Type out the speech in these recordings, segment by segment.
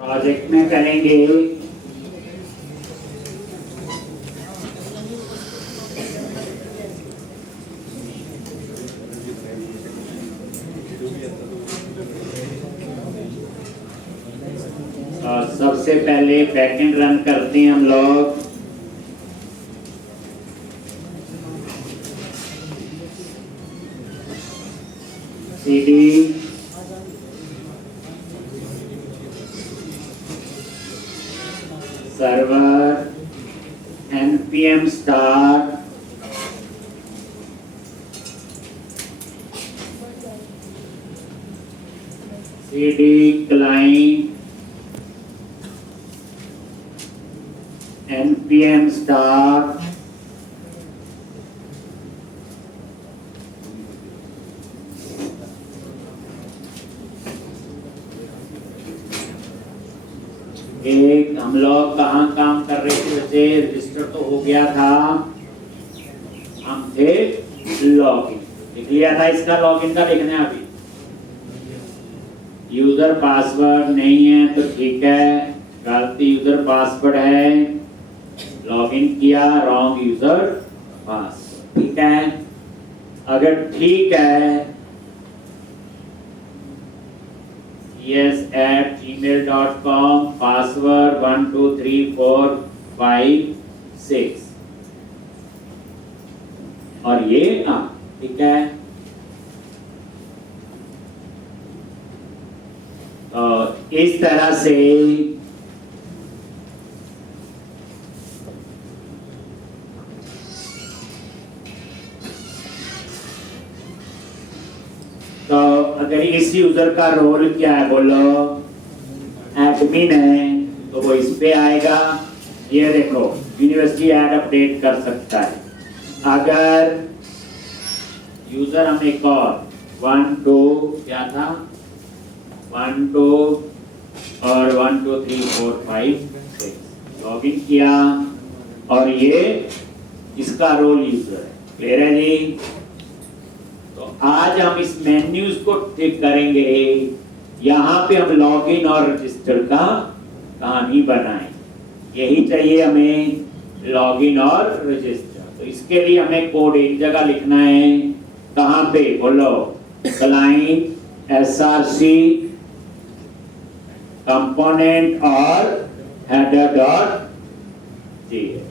Project में करेंगे सबसे पहले बैकएंड रन करते हैं हम लोग। CD server npm start cd client npm start एक हम लोग कहाँ काम कर रहे थे, वैसे रजिस्टर तो हो गया था, हम थे लॉगिन, लिख लिया था। इसका लॉगिन का लिखना है अभी। यूजर पासवर्ड नहीं है तो ठीक है, गलती यूजर पासवर्ड है, लॉगिन किया रॉन्ग यूजर पासवर्ड, ठीक है। अगर ठीक है yes@gmail.com पासवर्ड 123456 और ये ठीक है। तो इस तरह से तो अगर इस यूजर का रोल क्या है, बोलो एडमिन है, तो वो इस पे आएगा। ये देखो यूनिवर्सिटी ऐड अपडेट कर सकता है। अगर यूजर हम एक और 1 2 क्या था 1 2 और 1 2 3 4 5 6 लॉगिन किया और ये इसका रोल यूजर है। क्लियर है जी? तो आज हम इस मेन्यूज को ठीक करेंगे। यहाँ पे हम लॉगिन और रजिस्टर का कहानी बनाएं। यही चाहिए हमें, लॉगिन और रजिस्टर। तो इसके लिए हमें कोड एक जगह लिखना है। कहाँ पे बोलो, क्लाइंट src कंपोनेंट और header.js।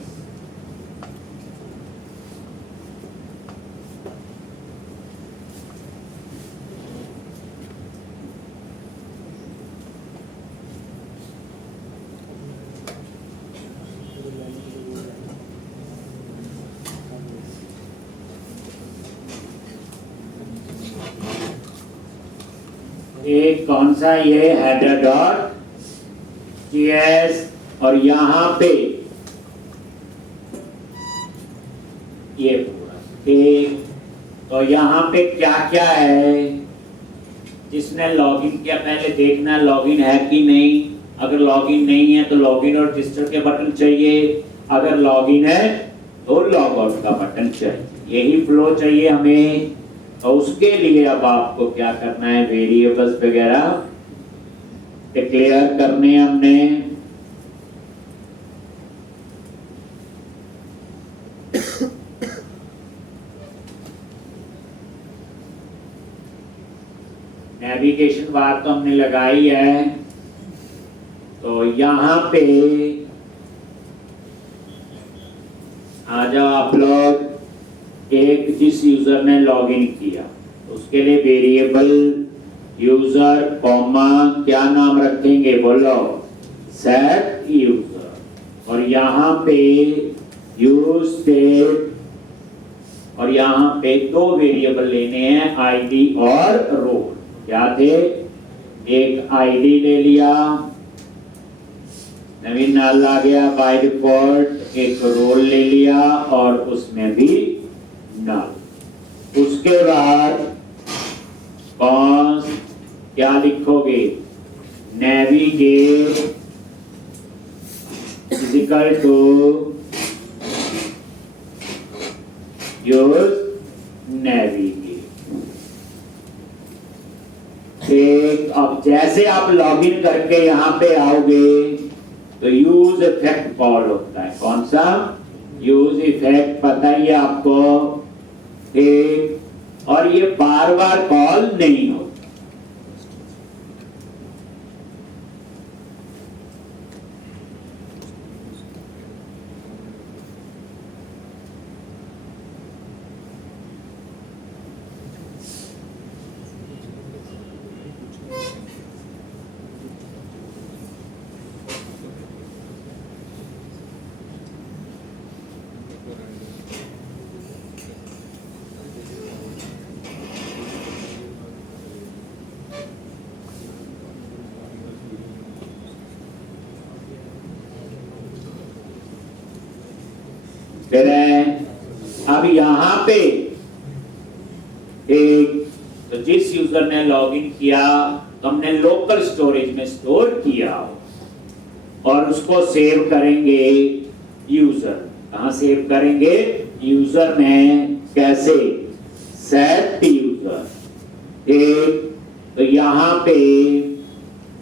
एक कौन सा ये header.js और यहाँ पे ये पूरा ठीक। तो यहाँ पे क्या क्या है, जिसने लॉगिन किया पहले देखना लॉगिन है कि नहीं। अगर लॉगिन नहीं है तो लॉगिन और रजिस्टर के बटन चाहिए, अगर लॉगिन है तो लॉग आउट का बटन चाहिए। यही फ्लो चाहिए हमें। और उसके लिए अब आपको क्या करना है, वेरिएबल्स वगैरह डिक्लेयर करने हमने। नेविगेशन बार तो हमने लगाई है। तो यहाँ पे आ जाओ आप लोग। एक जिस यूजर ने लॉगिन किया उसके लिए वेरिएबल यूजर कॉमा क्या नाम रखेंगे, बोलो सेट यूजर। और यहाँ पे यूज स्टेट और यहाँ पे दो वेरिएबल लेने हैं, आईडी और रोल। क्या थे, एक आईडी ले लिया, नवीन नाल आ गया बाय डिफॉल्ट, एक रोल ले लिया और उसमें भी नाल। उसके बाद कौन क्या लिखोगे, navigate equal to use navigate. Take a अब जैसे आप लॉगिन करके यहाँ पे आओगे तो यूज इफेक्ट कॉल होता है। कौन सा? यूज इफेक्ट, पता ही है आपको, ठीक। और ये बार बार कॉल नहीं होता। अब यहां पे एक, तो जिस यूजर ने लॉगिन किया तो हमने लोकल स्टोरेज में स्टोर किया और उसको सेव करेंगे यूजर। कहां सेव करेंगे? यूजर में। कैसे? सेट यूजर, ठीक। तो यहां पे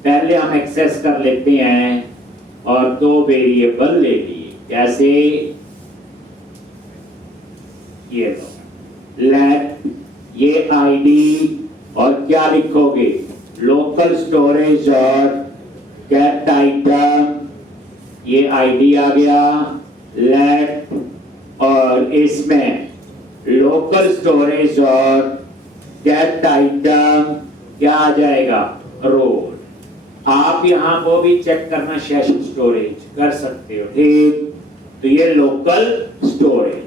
पहले हम एक्सेस कर लेते हैं और 2 वेरिएबल ले लिए। कैसे? ये लो, लेट ये आईडी और क्या लिखोगे? लोकल स्टोरेज और गेट आइटम, ये आईडी आ गया। लेट और इसमें लोकल स्टोरेज और गेट आइटम क्या आ जाएगा? रोल। आप यहां वो भी चेक करना, सेशन स्टोरेज कर सकते हो, ठीक। तो ये लोकल स्टोरेज,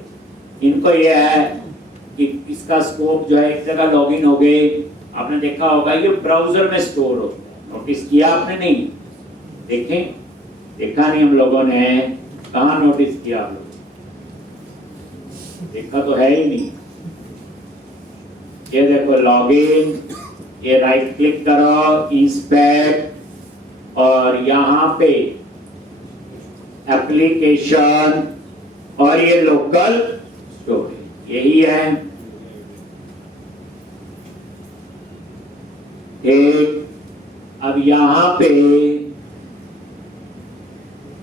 इनको ये है कि इसका स्कोप जो है, एक जगह लॉगिन हो गए, आपने देखा होगा ये ब्राउजर में स्टोर होता है। नोटिस किया आपने? नहीं देखें, देखा नहीं हम लोगों ने। कहाँ नोटिस किया आप लोग? देखा तो है ही नहीं। ये देखो लॉगिन, ये राइट क्लिक करो, इंस्पेक्ट, और यहाँ पे एप्लीकेशन और ये लोकल स्टोरेज, यही है, ठीक। अब यहां पे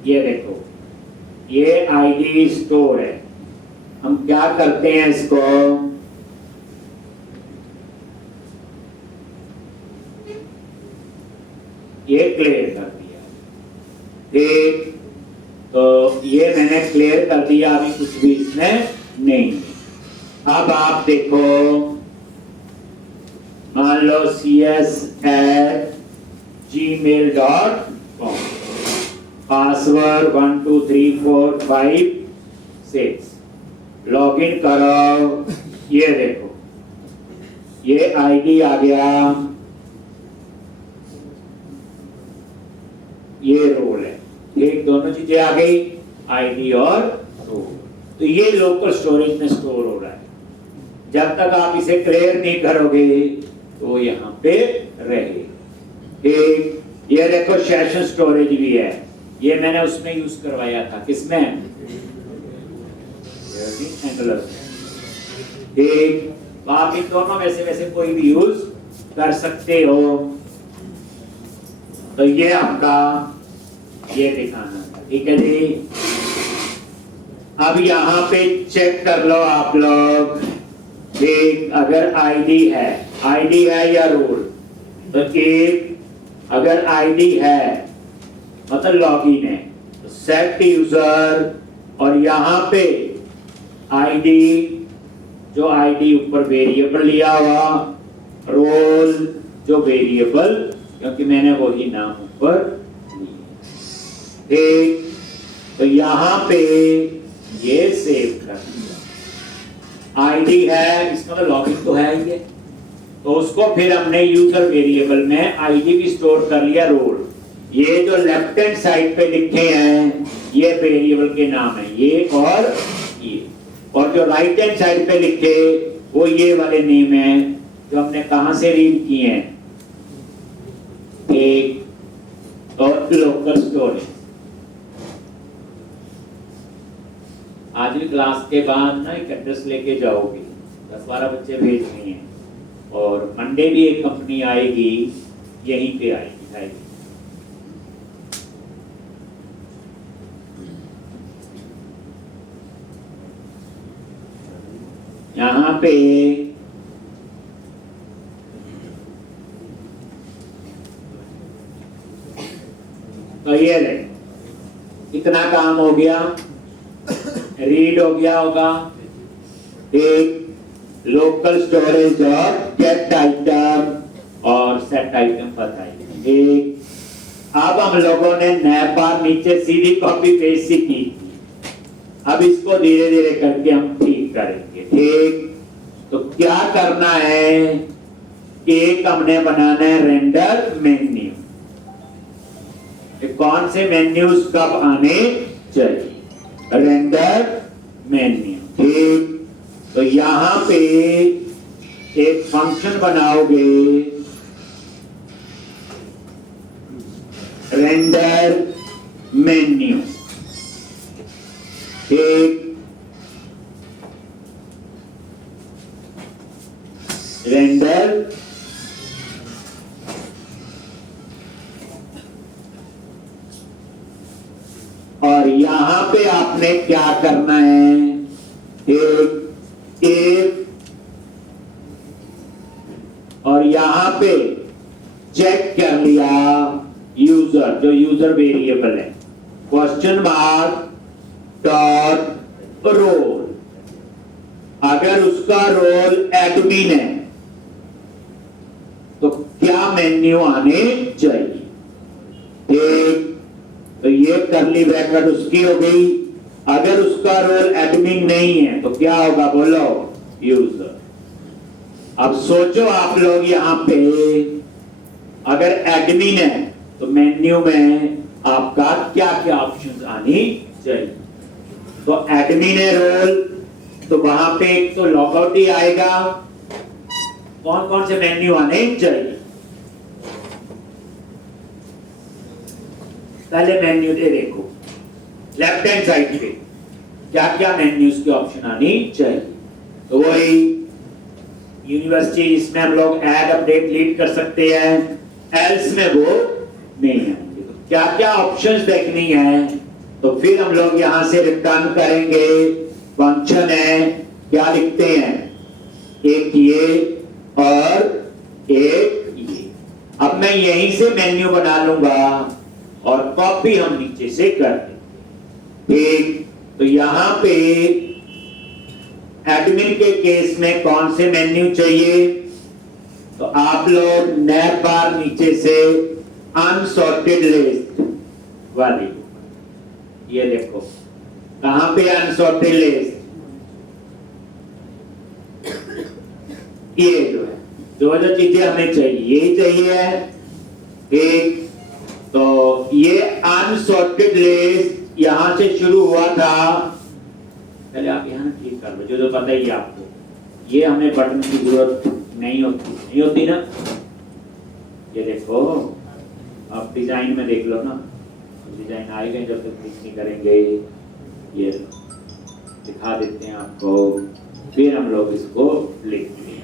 ये देखो, ये आईडी स्टोर है। हम क्या करते हैं इसको? ये क्लियर कर दिया, ठीक। तो ये मैंने क्लियर कर दिया, अभी कुछ भी इसमें नहीं। अब आप देखो, मान लो cs@gmail.com, पासवर्ड 1 2 3 4 5 6, लॉगिन करो। ये देखो, ये आईडी आ गया, ये रोल है, ठीक। दोनों चीजें आ गई, आईडी और रोल। तो ये लोकल स्टोरेज में स्टोर हो रहा है। जब तक आप इसे क्लियर नहीं करोगे तो यहाँ पे रहे, ठीक। ये देखो सेशन स्टोरेज भी है, ये मैंने उसमें यूज करवाया था। किसमें? एंगुलर, ठीक। तो आप इन दोनों में से वैसे कोई भी यूज कर सकते हो। तो ये आपका ये दिखाना था, ठीक है जी। अब यहाँ पे चेक कर लो आप लोग, ठीक। अगर आईडी है या रोल, तो एक अगर आईडी है मतलब लॉगिन है, तो सेट यूजर, और यहाँ पे आईडी, जो आईडी ऊपर वेरिएबल लिया हुआ, रोल जो वेरिएबल, क्योंकि मैंने वही नाम ऊपर लिया, ठीक। तो यहाँ पे ये सेव कर दिया। आईडी है, इसका मतलब लॉगिन तो है ही है, तो उसको फिर हमने यूजर वेरिएबल में आईडी भी स्टोर कर लिया, रोल। ये जो लेफ्ट हैंड साइड पे लिखे हैं ये वेरिएबल के नाम है, ये और जो राइट हैंड साइड पे लिखे वो ये वाले नेम है जो हमने कहां से रीड किए हैं, एक और लोकल स्टोरेज। आज भी क्लास के बाद ना एक एड्रेस लेके जाओगे, 10-12 बच्चे भेज रही हैं, और मंडे भी एक कंपनी आएगी, यहीं पे आएगी। यहाँ पे तो ये इतना काम हो गया, रीड हो गया होगा। एक लोकल स्टोरेज और गेट आइटम और सेट आइटम बताइए। एक अब हम लोगों ने नैप बार नीचे सीधी कॉपी पेस्ट सीखी, अब इसको धीरे धीरे करके हम ठीक करेंगे। ठीक, तो क्या करना है, एक हमने बनाना है रेंडर मेन्यू। कौन से मेन्यूज कब आने चाहिए, रेंडर मेन्यू। ठीक, तो यहां पे एक फंक्शन बनाओगे रेंडर मेन्यू। ठीक, रेंडर और यहां पे आपने क्या करना है, एक और यहां पे चेक कर लिया यूजर, जो यूजर वेरिएबल है, क्वेश्चन मार्क डॉट रोल। अगर उसका रोल एडमिन है तो क्या मेन्यू आने चाहिए। ठीक, तो ये करली ब्रैकेट उसकी हो गई। अगर उसका रोल एडमिन नहीं है तो क्या होगा, बोलो, यूजर। अब सोचो आप लोग, यहां पे अगर एडमिन है तो मेन्यू में आपका क्या क्या ऑप्शंस आनी चाहिए। तो एडमिन है रोल, तो वहां पे एक तो लॉगआउट ही आएगा। कौन कौन से मेन्यू आने चाहिए, पहले मेन्यू दे देखो, लेफ्ट हैंड साइड पे क्या क्या मेन्यूज के ऑप्शन आनी चाहिए। तो वही यूनिवर्सिटी, इसमें हम लोग ऐड अपडेट लीड कर सकते हैं, एल्स में वो नहीं है। तो क्या क्या ऑप्शंस देखनी है, तो फिर हम लोग यहां से रिटर्न करेंगे। फंक्शन है, क्या लिखते हैं, एक ये और एक ये। अब मैं यहीं से मेन्यू बना लूंगा और कॉपी हम नीचे से कर दें। ठीक, तो यहां पे एडमिन के केस में कौन से मेन्यू चाहिए, तो आप लोग नैप बार नीचे से अनसॉर्टेड लिस्ट वाली, ये देखो कहां पे अनसॉर्टेड लिस्ट, ये जो है, जो चीजें हमें चाहिए यही चाहिए है। ठीक, तो ये अनसॉर्टेड लिस्ट यहां से शुरू हुआ था, पहले आप यहां क्लिक कर लो, जो पता ही आपको, ये हमें बटन की जरूरत नहीं होती ना। ये देखो, आप डिजाइन में देख लो ना, डिजाइन आएगा जब तक क्लिक नहीं करेंगे। ये दिखा देते हैं आपको, फिर हम लोग इसको लिख लेंगे।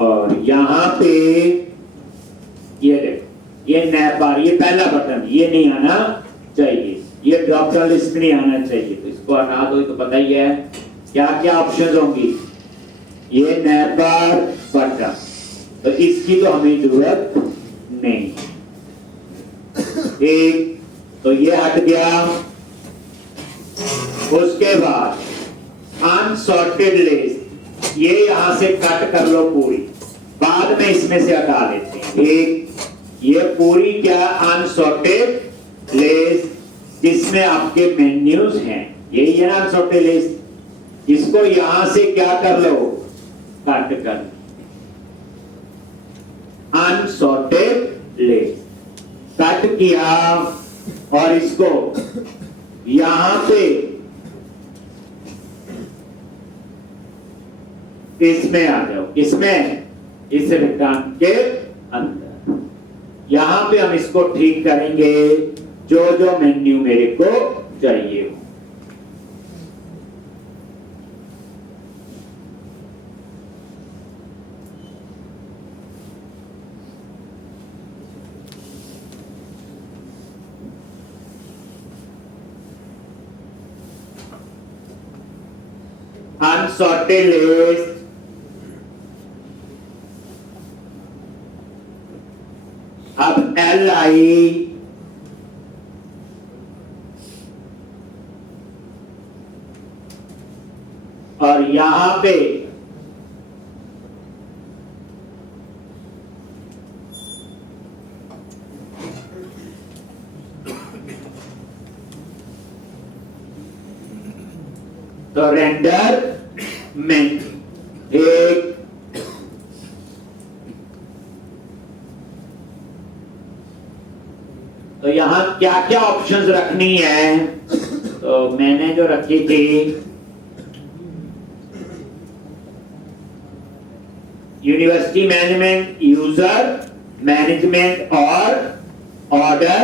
और यहां पे ये देखो, ये नैप बार, ये पहला बटन, ये नहीं आना चाहिए, ये ड्रॉप डाउन लिस्ट नहीं आना चाहिए, तो इसको हटा दो। तो पता ही है क्या क्या ऑप्शंस होंगी, ये नैप बार बटन, तो इसकी तो हमें जरूरत नहीं। एक तो ये हट गया। उसके बाद अनसॉर्टेड लिस्ट, ये यहां से कट कर लो पूरी, बाद में इसमें से हटा देते हैं। एक ये पूरी क्या अनसॉर्टेड लिस्ट जिसमें आपके मेन्यूज हैं, यही है ना अनसॉर्टेड लिस्ट। इसको यहां से क्या कर लो, कट कर, अनसॉर्टेड लिस्ट कट किया और इसको यहां पे इसमें आ जाओ, इसमें इस रिटर्न के अंदर यहां पे हम इसको ठीक करेंगे, जो जो मेन्यू मेरे को चाहिए हो। अनसॉर्टेड लिस्ट अब LI और यहां पे तो रेंडरमेंट एक तो यहां क्या क्या ऑप्शंस रखनी है, तो मैंने जो रखी थी यूनिवर्सिटी मैनेजमेंट, यूजर मैनेजमेंट और ऑर्डर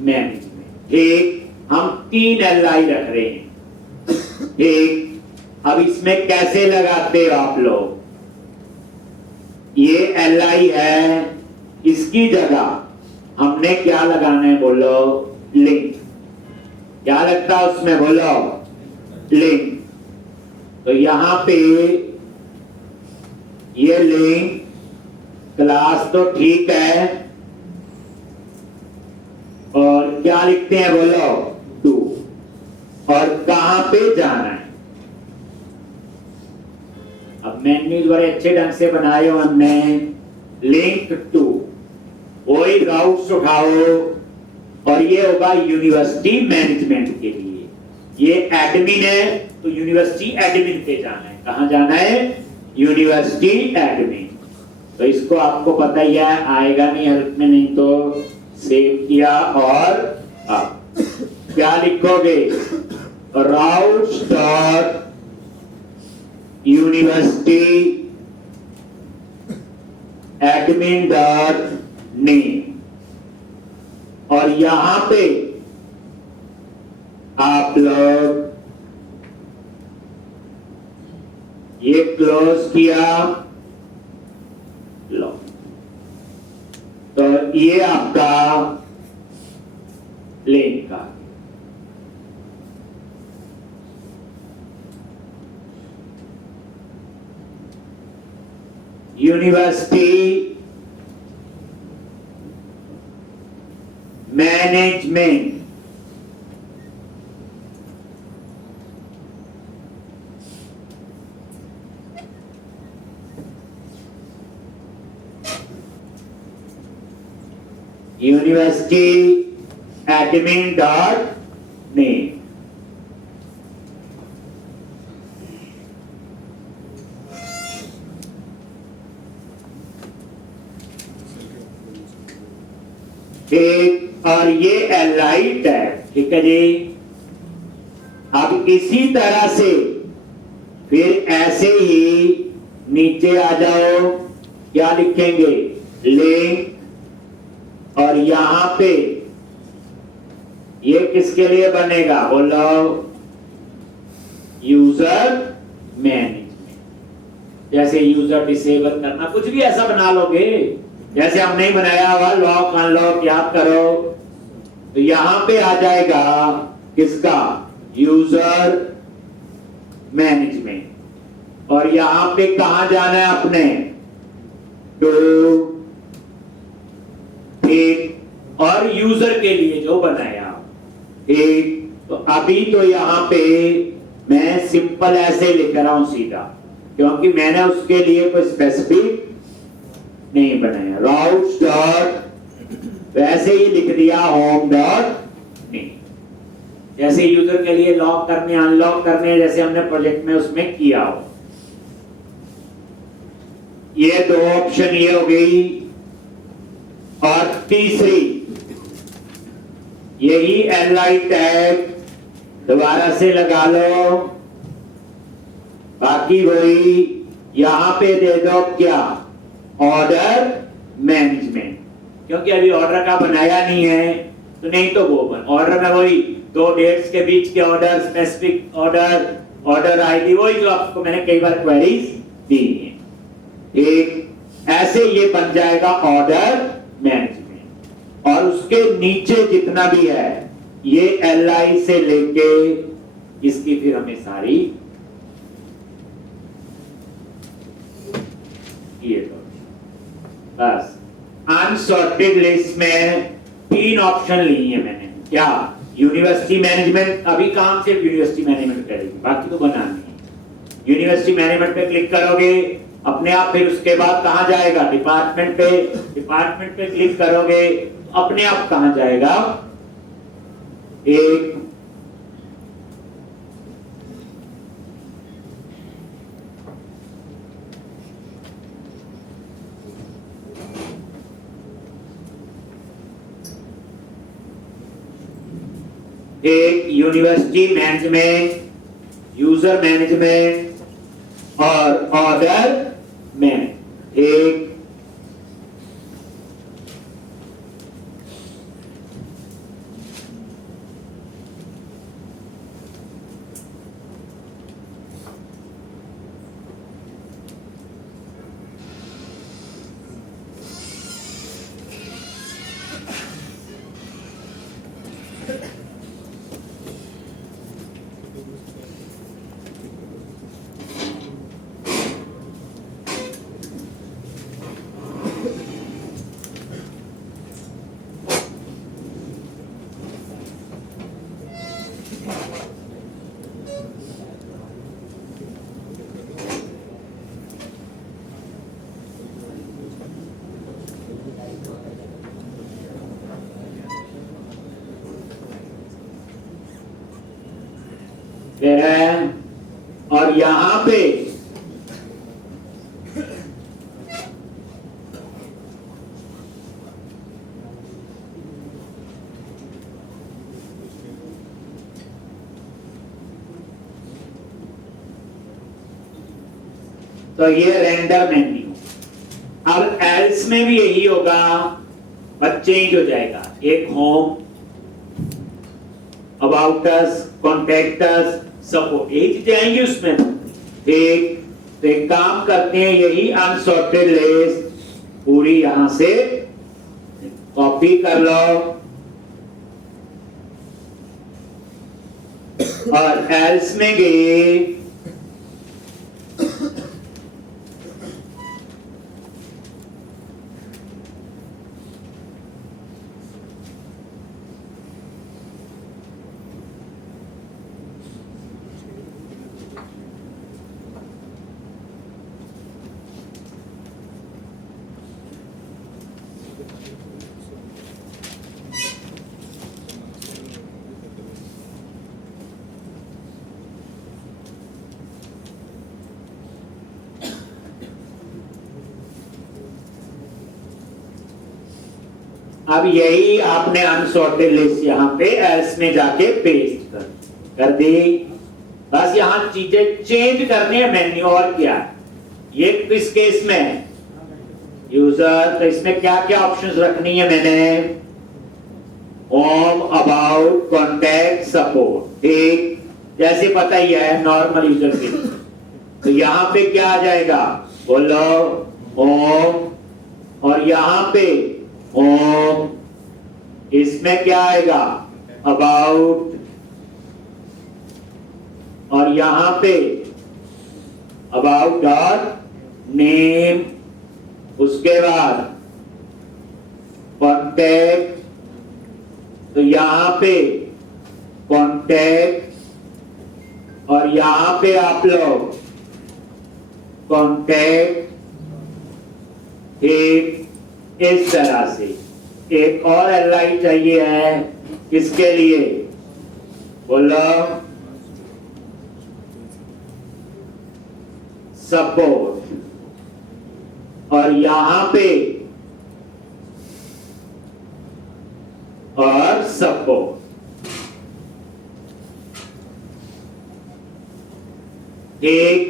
मैनेजमेंट। ठीक, हम 3 LI रख रहे हैं। ठीक, अब इसमें कैसे लगाते हो आप लोग? ये LI है, इसकी जगह हमने क्या लगाना है बोलो? लिंक। क्या लगता है उसमें बोलो? लिंक। तो यहां पे ये लिंक क्लास तो ठीक है, और क्या लिखते हैं बोलो? टू। और कहां पे जाना है? अब मेन्यूज बड़े अच्छे ढंग से बनाए हो हमने। लिंक टू, वही राउट्स उठाओ, और ये होगा यूनिवर्सिटी मैनेजमेंट के लिए। ये एडमिन है तो यूनिवर्सिटी एडमिन पे जाना है। कहां जाना है? University admin. तो इसको आपको पता ही है, आएगा नहीं हेल्प में, नहीं तो सेव किया और अब क्या लिखोगे? Routes dot university admin dot name, और यहां पे आप लोग ये क्लोज किया, लो, तो ये आपका लिंक का। University management university admin dot name. ठीक, और ये LI टैग। ठीक है जी। अब इसी तरह से फिर ऐसे ही नीचे आ जाओ, क्या लिखेंगे? लिंक, और यहां पे ये किसके लिए बनेगा बोलो? User management. जैसे यूजर डिसेबल करना, कुछ भी ऐसा बना लोगे जैसे हम नहीं बनाया हुआ, लॉक अनलॉक याद करो, तो यहां पे आ जाएगा किसका? User management. और यहां पे कहां जाना है अपने? टू। ठीक, और यूजर के लिए जो बनाया। ठीक, तो अभी तो यहां पे मैं सिंपल ऐसे लिख रहा हूं सीधा, क्योंकि मैंने उसके लिए कोई स्पेसिफिक नहीं बनाया। राउट्स डॉट वैसे ही लिख दिया, होम डॉट नहीं, जैसे यूजर के लिए लॉक करने अनलॉक करने जैसे हमने प्रोजेक्ट में उसमें किया हो। ये 2 ऑप्शन ये हो गई, और तीसरी यही LI टैग दोबारा से लगा लो। बाकी वही यहां पे दे दो क्या? ऑर्डर मैनेजमेंट, क्योंकि अभी ऑर्डर का बनाया नहीं है, तो नहीं तो वो ऑर्डर में वही 2 डेट्स के बीच के order, specific order, order ID, वही जो आपको मैंने कई बार क्वेरीज दी है। एक ऐसे ये बन जाएगा ऑर्डर मैनेजमेंट, और उसके नीचे जितना भी है ये LI से लेके इसकी फिर हमें सारी ये लो बस। अनसॉर्टेड लिस्ट में 3 ऑप्शन लिए हैं मैंने। क्या? यूनिवर्सिटी मैनेजमेंट, अभी काम सिर्फ यूनिवर्सिटी मैनेजमेंट करेगी, बाकी तो बनानी है। यूनिवर्सिटी मैनेजमेंट पे क्लिक करोगे अपने आप, फिर उसके बाद कहां जाएगा? डिपार्टमेंट पे। डिपार्टमेंट पे क्लिक करोगे अपने आप कहां जाएगा? एक यूनिवर्सिटी मैनेजमेंट, यूजर मैनेजमेंट और ऑर्डर मैनेजमेंट। एक है और यहां पे तो ये रेंडर मेन्यू। अब एल्स में भी यही होगा, बस चेंज हो जाएगा। एक home, about us, contact us, support, यही चीजें आएंगी उसमें। तो एक काम करते हैं, यही अनसॉर्टेड लिस्ट पूरी यहां से कॉपी कर लो और एल्स में गए अब यही आपने अनसॉर्टेड लिस्ट यहां पे एल्स में जाके पेस्ट कर दी। बस यहां चीजें चेंज करनी है मेन्यू, और क्या। ये किस केस में? यूजर। तो इसमें क्या क्या ऑप्शंस रखनी है मैंने? Home, about, contact, support. ठीक, जैसे पता ही है नॉर्मल यूजर के। तो यहां पे क्या आ जाएगा? बोलो होम, और यहां पे होम, इसमें क्या आएगा? अबाउट, और यहां पे अबाउट डॉट नेम, उसके बाद कॉन्टैक्ट, तो यहां पे कॉन्टैक्ट, और यहां पे आप लोग कॉन्टैक्ट। एक इस तरह से एक और एलआई चाहिए है, किसके लिए? बोलो सपोर्ट, और यहां पे और सपोर्ट। एक,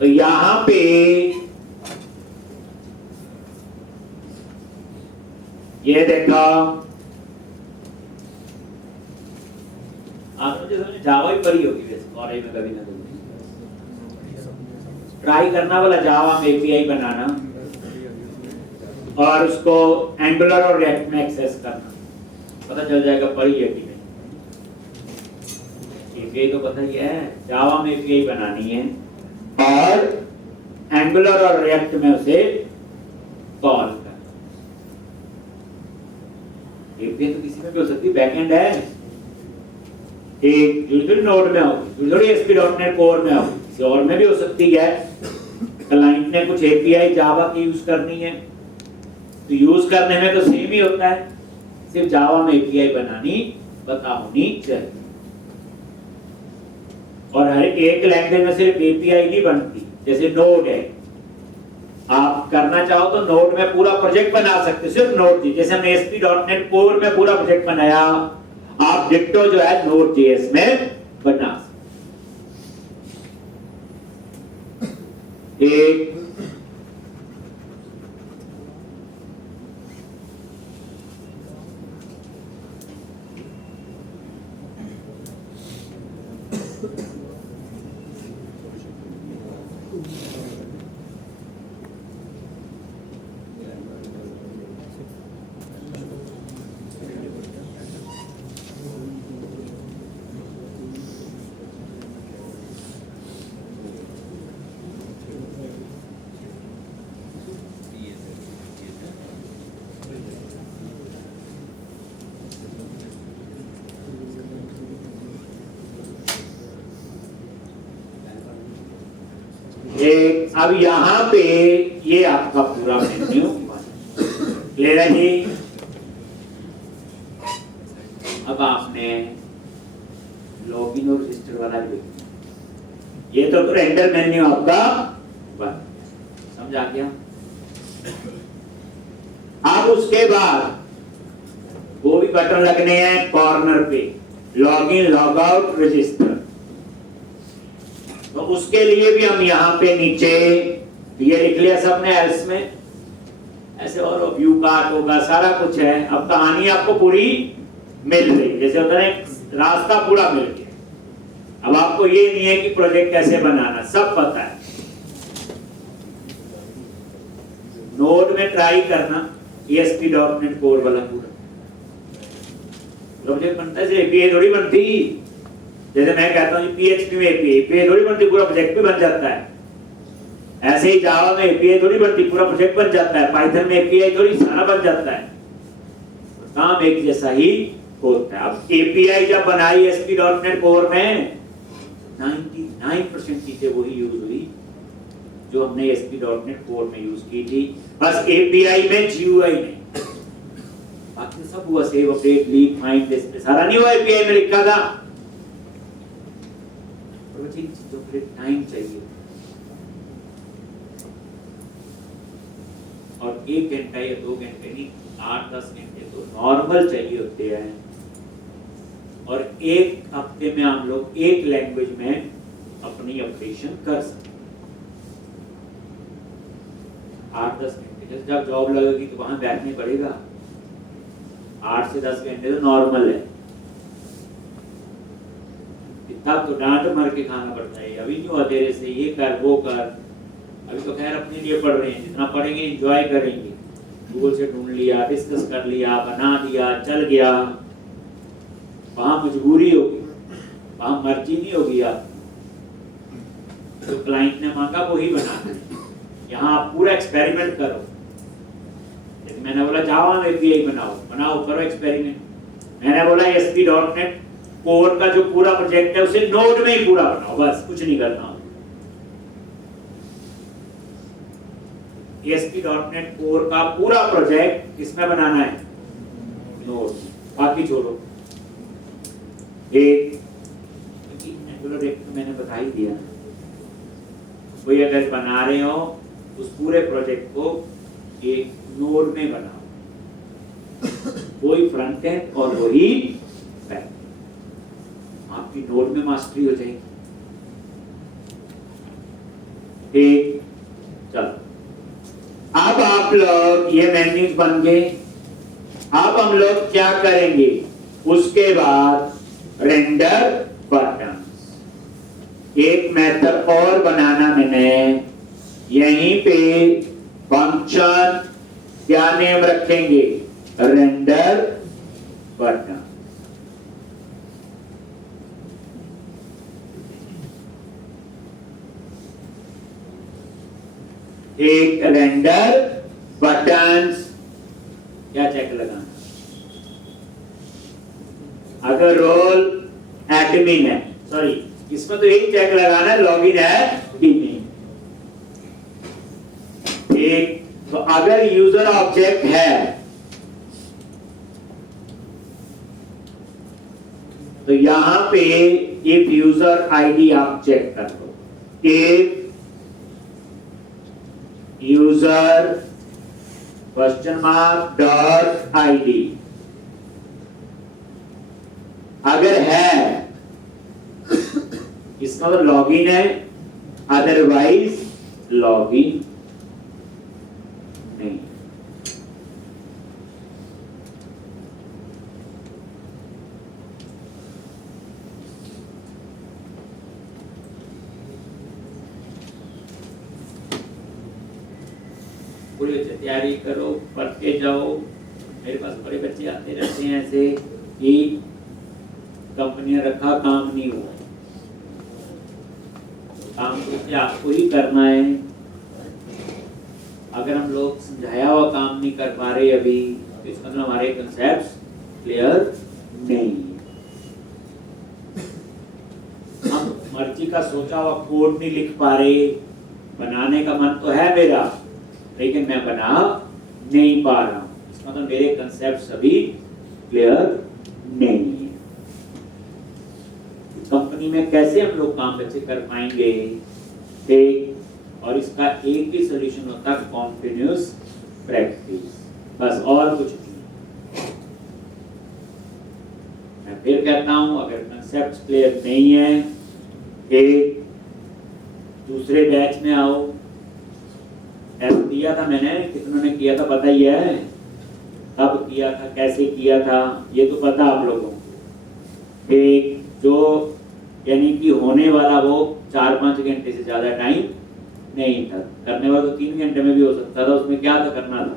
तो यहां पे ये देखा, आपने जैसे जावा ही पढ़ी होगी वैसे कॉलेज में कभी ना कभी। ट्राई करना वाला जावा में एपीआई बनाना और उसको एंगुलर और रिएक्ट में एक्सेस करना, पता चल जाएगा पढ़ी है कि नहीं। एपीआई तो पता ही है, जावा में एपीआई बनानी है। और एंगुलर और रिएक्ट में उसे कॉल कर। एपीआई तो किसी में भी हो सकती है, बैकएंड है, एक यूजर नोड में होगी, थोड़ी ASP.NET कोर में होगी, किसी और में भी हो सकती है। क्लाइंट ने कुछ एपीआई जावा की यूज करनी है तो यूज करने में तो सेम ही होता है, सिर्फ जावा में एपीआई बनानी पता होनी चाहिए। और हर एक लैंग्वेज में सिर्फ एपीआई नहीं बनती, जैसे नोड है, आप करना चाहो तो नोड में पूरा प्रोजेक्ट बना सकते, सिर्फ नोड जी, जैसे हमने ASP.NET कोर में पूरा प्रोजेक्ट बनाया, आप डिक्टो जो है नोड जेएस में बना सकते। एक अब यहां पे ये आपका पूरा मेन्यू क्लियर है जी। अब आपने लॉगिन और रजिस्टर वाला भी, ये तो रेंडर मेन्यू आपका बन, समझ आ गया। अब उसके बाद वो भी बटन लगने हैं कॉर्नर पे, लॉगिन लॉग आउट रजिस्टर, तो उसके लिए भी हम यहाँ पे नीचे ये लिख लिया सबने एल्स में, ऐसे और व्यू कार्ट होगा, सारा कुछ है। अब कहानी आपको पूरी मिल गई, जैसे होता है रास्ता पूरा मिल गया। अब आपको ये नहीं है कि प्रोजेक्ट कैसे बनाना, सब पता है। नोड में ट्राई करना ASP.NET कोर वाला पूरा प्रोजेक्ट बनता है, एपीआई थोड़ी बनती, जैसे मैं कहता हूँ PHP में एपीआई थोड़ी बनती, पूरा प्रोजेक्ट भी बन जाता है। ऐसे ही जावा में एपीआई थोड़ी बनती, पूरा प्रोजेक्ट बन जाता है। पाइथन में एपीआई थोड़ी सारा बन जाता है, काम एक जैसा ही होता है। अब एपीआई जब बनाई ASP.NET कोर में 99% चीजें वही यूज हुई जो हमने ASP.NET कोर में यूज की थी, बस एपीआई में GUI नहीं, बाकी सब हुआ save update leak find display सारा नहीं हुआ, एपीआई में लिखा था। चीजों के लिए टाइम चाहिए, और 1 घंटा या 2 घंटे नहीं, 8-10 घंटे तो नॉर्मल चाहिए होते हैं। और एक हफ्ते में हम लोग एक लैंग्वेज में अपनी ऑपरेशन कर सकते हैं। 8-10 घंटे, जैसे जब जॉब लगेगी तो वहां बैठने पड़ेगा, 8 से 10 घंटे तो नॉर्मल है। इतना तो डांट मार के खाना पड़ता है, अभी क्यों अंधेरे से ये कर वो कर। अभी तो खैर अपने लिए पढ़ रहे हैं, जितना पढ़ेंगे एंजॉय करेंगे। गूगल से ढूंढ लिया, डिस्कस कर लिया, बना दिया, चल गया। वहां मजबूरी होगी, वहां मर्जी नहीं होगी। आप जो क्लाइंट ने मांगा वो ही बनाना है। यहाँ आप पूरा एक्सपेरिमेंट करो, जैसे मैंने बोला जावा में एपीआई बनाओ करो एक्सपेरिमेंट। मैंने बोला ASP.NET कोर का जो पूरा प्रोजेक्ट है उसे नोड में ही पूरा बनाओ, बस कुछ नहीं करना। ASP.NEट कोर का पूरा प्रोजेक्ट किसमें बनाना है? नोड, बाकी छोड़ो। एक एंगुलर एक मैंने बता ही दिया, कोई अगर बना रहे हो उस पूरे प्रोजेक्ट को एक नोड में बनाओ, वही फ्रंट एंड और वही बैक, आपकी नोड में मास्टरी हो जाएगी। ठीक, चलो अब आप लोग ये मेन्यूज बन गए। अब हम लोग क्या करेंगे, उसके बाद रेंडर बटन, एक मेथड और बनाना मैंने यहीं पे। फंक्शन क्या नेम रखेंगे? Render button. एक कैलेंडर, बटन्स, क्या चेक लगाना? अगर रोल एडमिन है, सॉरी इसमें तो यही चेक लगाना है लॉगिन है कि नहीं। एक तो अगर यूजर ऑब्जेक्ट है तो यहां पे इफ यूजर आईडी आप चेक कर लो। If user question mark dot ID अगर है इसका तो लॉगिन है, अदरवाइज लॉगिन नहीं। पूरी तैयारी करो, पढ़ते जाओ। मेरे पास बड़े बच्चे आते रहते हैं ऐसे कि कंपनियां रखा काम नहीं हुआ, काम तो आपको ही करना है। अगर हम लोग समझाया हुआ काम नहीं कर पा रहे अभी तो इसका मतलब हमारे कंसेप्ट्स क्लियर नहीं। हम मर्जी का सोचा हुआ कोड नहीं लिख पा रहे, बनाने का मन तो है मेरा लेकिन मैं बना नहीं पा रहा हूं, इसका मतलब मेरे कंसेप्ट अभी क्लियर नहीं है। कंपनी में कैसे हम लोग काम अच्छे कर पाएंगे? और इसका एक ही सोल्यूशन होता है कॉन्टिन्यूस प्रैक्टिस, बस और कुछ नहीं। मैं फिर कहता हूं अगर कंसेप्ट क्लियर नहीं है, एक दूसरे बैच में आओ। टेस्ट दिया था मैंने, कितनों ने किया था पता ही है, कब किया था, कैसे किया था, ये तो पता आप लोगों को। एक जो यानी कि होने वाला वो 4-5 घंटे से ज्यादा टाइम नहीं था, करने वाला तो 3 घंटे में भी हो सकता था। उसमें क्या था, करना था,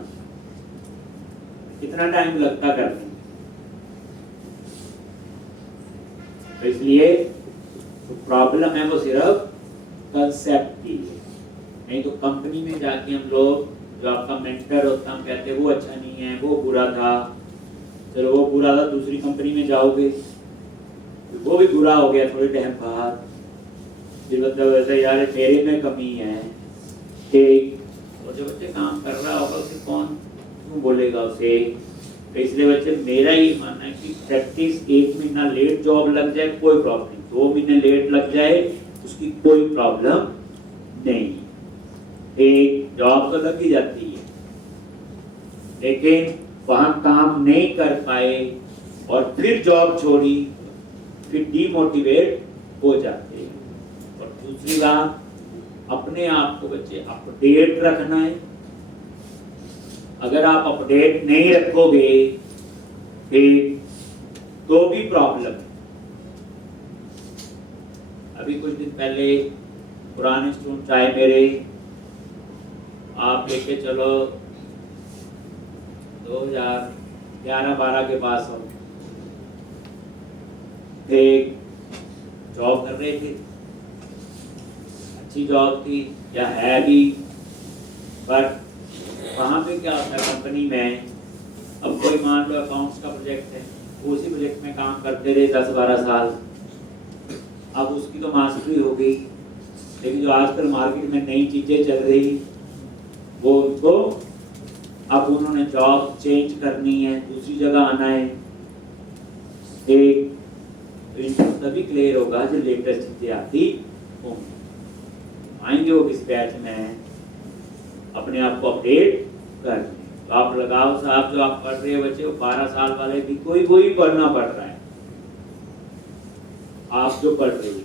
कितना टाइम लगता करने में। तो इसलिए तो प्रॉब्लम है वो सिर्फ कंसेप्ट की है। नहीं तो कंपनी में जाके हम लोग जो आपका मेंटर होता हम कहते हैं वो अच्छा नहीं है, वो बुरा था, चलो वो बुरा था, दूसरी कंपनी में जाओगे वो भी बुरा हो गया थोड़े टाइम बाद, फिर मतलब ऐसा यार मेरे में कमी है। ठीक, और जो बच्चे काम कर रहा होगा उसे कौन क्यों बोलेगा उसे। तो इसलिए बच्चे मेरा ये मानना है कि प्रैक्टिस 1 महीना लेट जॉब लग जाए कोई प्रॉब्लम नहीं, 2 महीने लेट लग जाए उसकी कोई प्रॉब्लम नहीं। एक जॉब तो लग ही जाती है लेकिन वहां काम नहीं कर पाए और फिर जॉब छोड़ी, फिर डीमोटिवेट हो जाते हैं। और दूसरी बात, अपने आप को बच्चे अपडेट रखना है। अगर आप अपडेट नहीं रखोगे तो भी प्रॉब्लम है। अभी कुछ दिन पहले पुराने स्टूडेंट आए मेरे, आप लेके चलो 2011-12 के पास हो, एक जॉब कर रहे थे, अच्छी जॉब थी या है भी, पर वहाँ पे क्या होता है कंपनी में, अब कोई मान लो अकाउंट्स का प्रोजेक्ट है, उसी प्रोजेक्ट में काम करते रहे 10-12 साल, अब उसकी तो मास्टरी हो गई, लेकिन जो आजकल मार्केट में नई चीज़ें चल रही वो उनको अब उन्होंने जॉब चेंज करनी है, दूसरी जगह आना है। एक तो इनको तभी क्लियर होगा जो लेटेस्ट चीज़ें आती होंगी। आएंगे वो किस बैच में अपने आप को अपडेट कर। तो आप लगाओ साहब, जो आप पढ़ रहे हो बच्चे वो 12 साल वाले भी कोई पढ़ना पड़ रहा है, आप जो पढ़ रहे हो।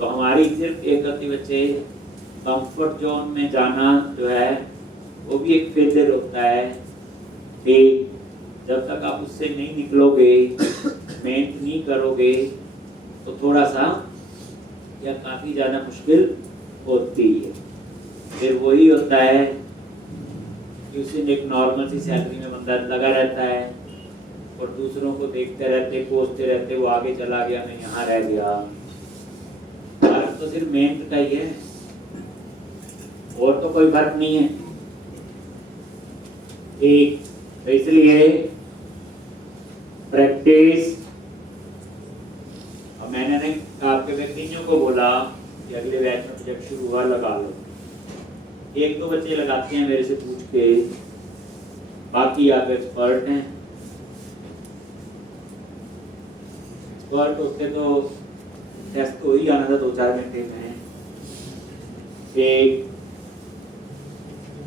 तो हमारी सिर्फ एक गलती बच्चे, कंफर्ट जोन में जाना जो है वो भी एक फेलियर होता है कि जब तक आप उससे नहीं निकलोगे, मेहनत नहीं करोगे तो थोड़ा सा या काफ़ी ज़्यादा मुश्किल होती है। फिर वही होता है कि उसी में एक नॉर्मल सी सैलरी में बंदा लगा रहता है और दूसरों को देखते रहते, कोसते रहते, वो आगे चला गया, मैं यहाँ रह गया। फर्क तो सिर्फ मेहनत का ही है। और तो कोई फर्क नहीं है। एक तो इसलिए प्रैक्टिस, और मैंने आपके व्यक्तियों को बोला कि अगले बैच में प्रोजेक्ट शुरू हुआ लगा लो। एक दो बच्चे लगाते हैं मेरे से पूछ के, बाकी आप एक्सपर्ट हैं। एक्सपर्ट होते तो टेस्ट तो ही आना था 2-4 घंटे में। एक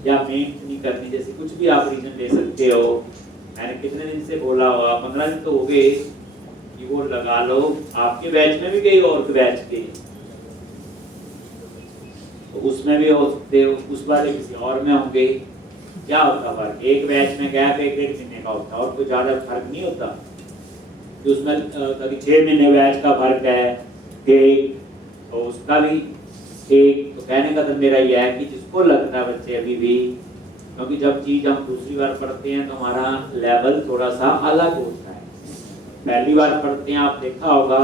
या मेहनत नहीं करनी, जैसे कुछ भी आप रीजन ले सकते हो। मैंने कितने दिन से बोला हुआ, 15 दिन तो हो गए कि वो लगा लो। आपके बैच में भी गई और बैच के तो उसमें भी हो सकते हो, उस वाले किसी और में होंगे। क्या होता फर्क? एक बैच में गैप 1-1.5 महीने का होता है और कोई ज्यादा फर्क नहीं होता। तो उसमें कभी 6 महीने बैच का फर्क है तो उसका भी एक। तो कहने का तो मेरा यह है कि जिसको लगता है बच्चे अभी भी, क्योंकि जब चीज हम दूसरी बार पढ़ते हैं तो हमारा लेवल थोड़ा सा अलग होता है। पहली बार पढ़ते हैं, आप देखा होगा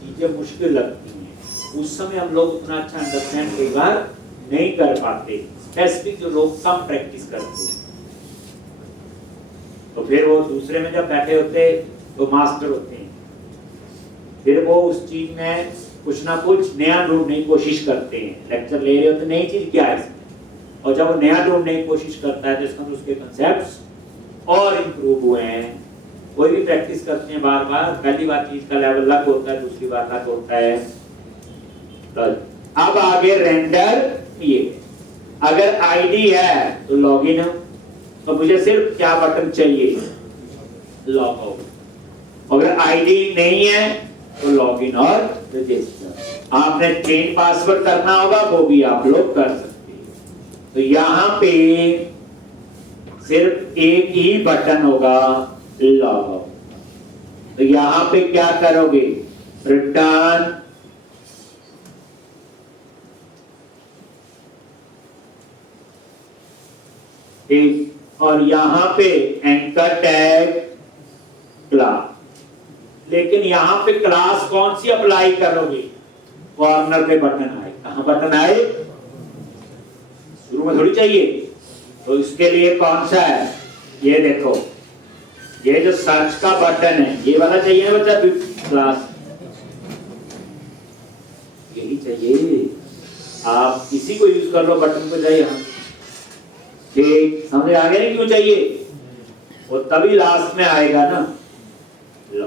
चीजें मुश्किल लगती हैं, उस समय हम लोग उतना अच्छा अंडरस्टैंड कई बार नहीं कर पाते, स्पेसिफिक जो लोग कम प्रैक्टिस करते हैं। तो फिर वो दूसरे में जब बैठे होते तो मास्टर होते हैं, फिर वो उस चीज में कुछ ना कुछ नया ढूंढने की कोशिश करते हैं। लेक्चर ले रहे हो तो नई चीज क्या है इसमें, और जब वो नया ढूंढने की कोशिश करता है तो इसका उसके कंसेप्ट्स और इम्प्रूव हुए हैं। कोई भी प्रैक्टिस करते हैं बार बार, पहली बार चीज का लेवल अलग होता है, दूसरी बार अलग होता है। अब आगे रेंडर, ये अगर आईडी है तो लॉगिन है, तो मुझे सिर्फ क्या बटन चाहिए, लॉग आउट। अगर आईडी नहीं है तो लॉगिन और रजिस्टर। आपने चेंज पासवर्ड करना होगा, वो भी आप लोग कर सकते हैं। तो यहां पे सिर्फ एक ही बटन होगा, लॉग आउट। तो यहां पे क्या करोगे, रिटर्न और यहां पे एंकर टैग क्लास। लेकिन यहां पे क्लास कौन सी अप्लाई करोगे, कॉर्नर पे बटन आए। कहां बटन आए, शुरू में थोड़ी चाहिए। तो इसके लिए कौन सा है, ये देखो, ये जो सर्च का बटन है ये वाला चाहिए ना बच्चा, क्लास यही चाहिए। आप इसी को यूज कर लो, बटन को चाहिए। हम ठीक समझ आ गया नहीं क्यों चाहिए, वो तभी लास्ट में आएगा ना। लो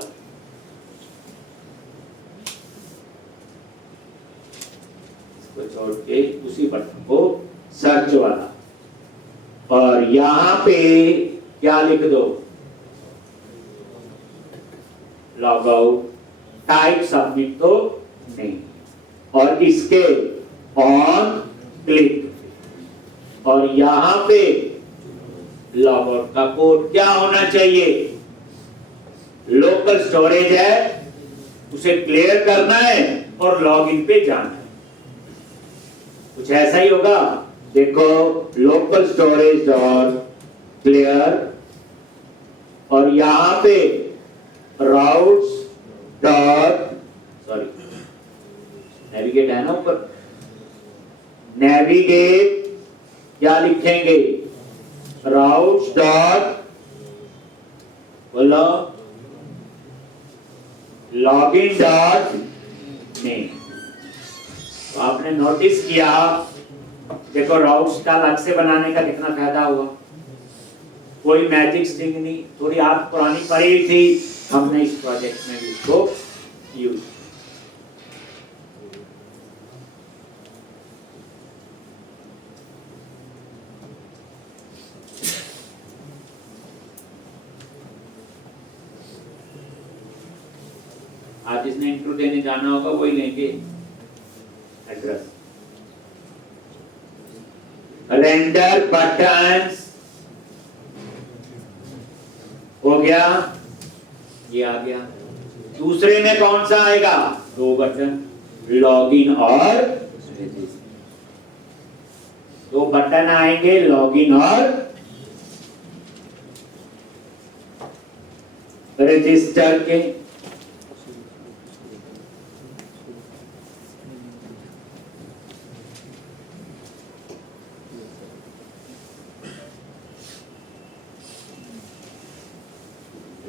इसको छोड़ के उसी बटन को, सर्च वाला, और यहां पे क्या लिख दो, लॉग आउट। टाइप सबमिट तो नहीं, और इसके ऑन क्लिक, और यहां पे लॉग आउट का कोड क्या होना चाहिए, लोकल स्टोरेज है उसे क्लियर करना है और लॉगिन पे जाना है। कुछ ऐसा ही होगा, देखो लोकल स्टोरेज डॉट क्लियर, और यहां पे राउट्स डॉट, सॉरी नेविगेट है ना ऊपर, नेविगेट क्या लिखेंगे, राउट्स डॉट, बोलो लॉगिन डॉट नेम। तो आपने नोटिस किया, देखो राउट्स का अलग से बनाने का कितना फायदा हुआ, कोई मैजिक स्ट्रिंग नहीं, थोड़ी आदत पुरानी पड़ी थी, हमने इस प्रोजेक्ट में भी इसको यूज। आज जिसने इंट्रो देने जाना होगा वही लेंगे एड्रेस। रेंडर बटन्स हो गया, ये आ गया। दूसरे में कौन सा आएगा, 2 बटन, लॉगिन और रजिस्टर। 2 बटन आएंगे, लॉगिन और रजिस्टर के।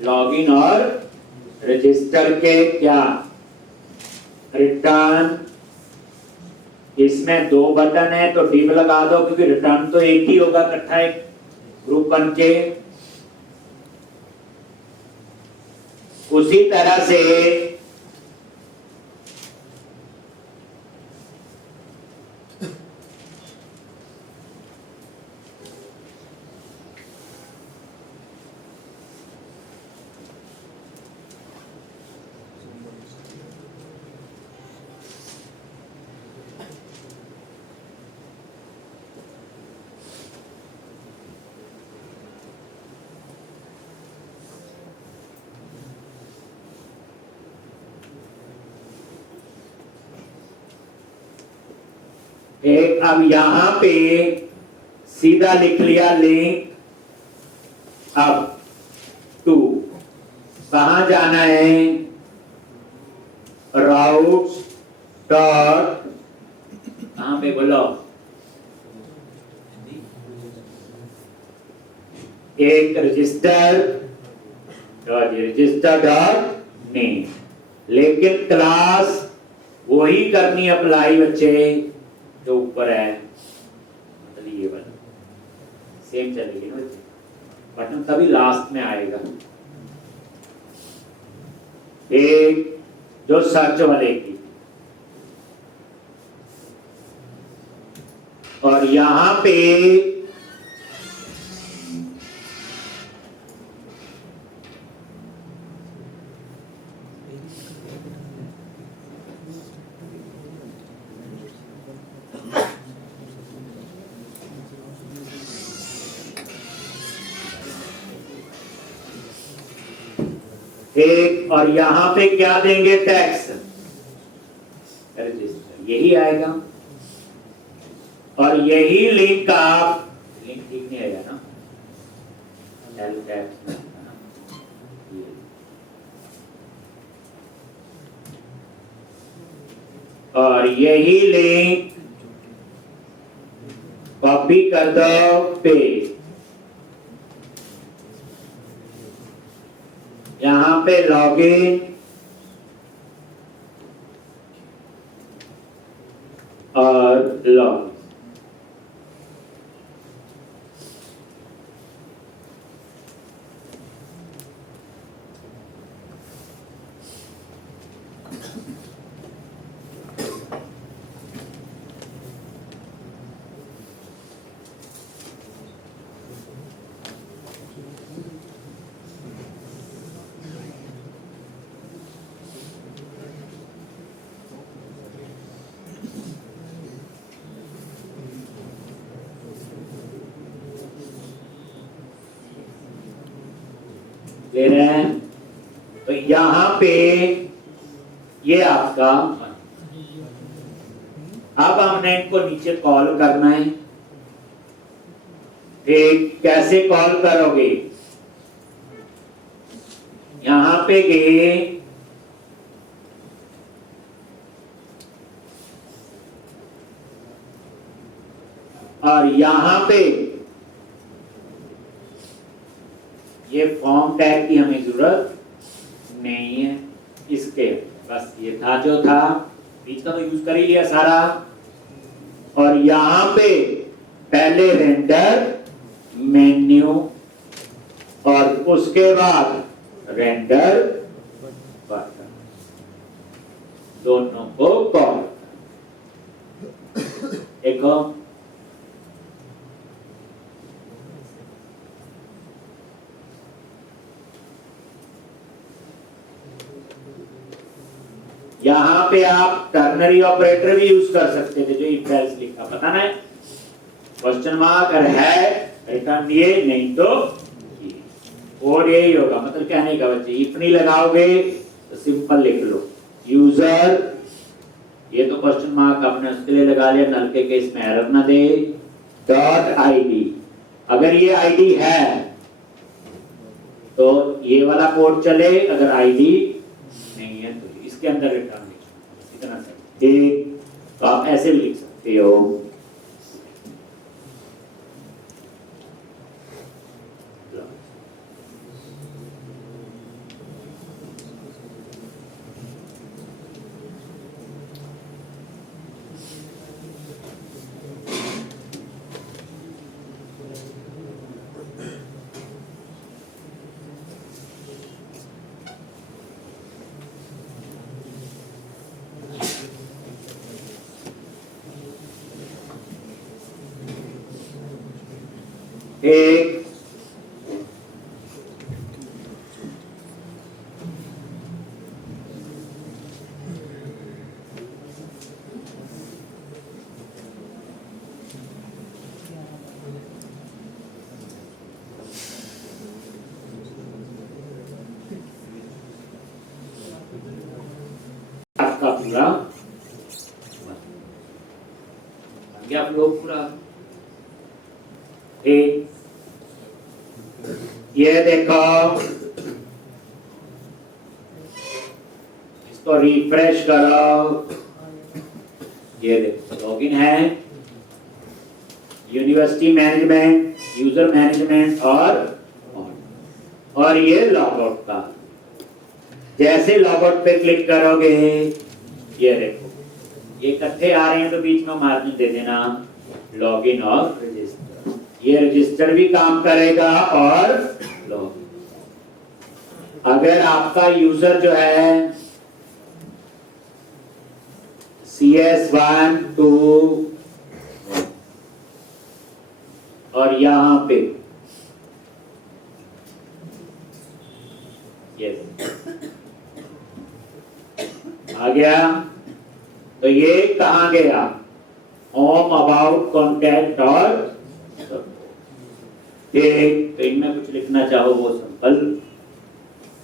लॉगिन और रजिस्टर के क्या रिटर्न। इसमें दो बटन है तो डिव लगा दो, क्योंकि रिटर्न तो एक ही होगा, इकट्ठा एक ग्रुप बन के। उसी तरह से एक, अब यहां पे सीधा लिख लिया लिंक। अब टू कहां जाना है, राउट्स डॉट कहां पे बोलो, एक रजिस्टर डॉट नेम। लेकिन क्लास वही करनी अप्लाई बच्चे जो ऊपर है, मतलब ये वाला सेम चलेगी ना बच्चे, बटन तभी लास्ट में आएगा। एक जो सर्च वाले की, और यहां पे एक, और यहां पे क्या देंगे, टैक्स रजिस्टर, यही आएगा। और यही लिंक का लिंक ठीक नहीं आएगा ना, टैक्स और यही लिंक कॉपी कर दो पेस्ट, यहां पे लॉगिन और लॉग। ले रहे हैं, तो यहां पे ये आपका, अब हमने इनको नीचे कॉल करना है। ठीक, कैसे कॉल करोगे, यहां पे गए और यहां पे ये फॉर्म टैग की हमें जरूरत नहीं है, इसके बस ये था जो था, बीच का तो यूज कर ही लिया सारा। और यहां पे पहले रेंडर मेन्यू और उसके बाद रेंडर बटन, दोनों को कॉल। देखो यहां पे आप टर्नरी ऑपरेटर भी यूज कर सकते थे, जो इफ एल्स लिखा, पता ना, क्वेश्चन मार्क अगर है रिटर्न दिए, नहीं तो और यही होगा। मतलब कहने का बच्चे, इफ नहीं लगाओगे तो सिंपल लिख लो यूजर, ये तो क्वेश्चन मार्क आपने उसके लिए लगा लिया, नल के केस में एरर ना दे, डॉट आईडी। अगर ये आईडी है तो ये वाला कोड चले, अगर आईडी नहीं है तो इसके अंदर रिटर्न लिखना, इतना सा। ठीक, तो आप ऐसे भी लिख सकते हो। एक आपका पूरा क्या फ्लो पूरा। एक ये देखो, इसको रिफ्रेश करो, ये देखो लॉगिन है, यूनिवर्सिटी मैनेजमेंट, यूजर मैनेजमेंट और ये लॉगआउट का। जैसे लॉगआउट पे क्लिक करोगे, ये देखो ये इकट्ठे आ रहे हैं, तो बीच में मार्जिन दे देना, लॉगिन और रजिस्टर। ये रजिस्टर भी काम करेगा और लॉगिन। अगर आपका यूजर जो है CS1 2 और यहां पे आ गया, तो ये कहां गया, होम, अबाउट, कॉन्टैक्ट और ठीक। तो इनमें कुछ लिखना चाहो वो सिंपल।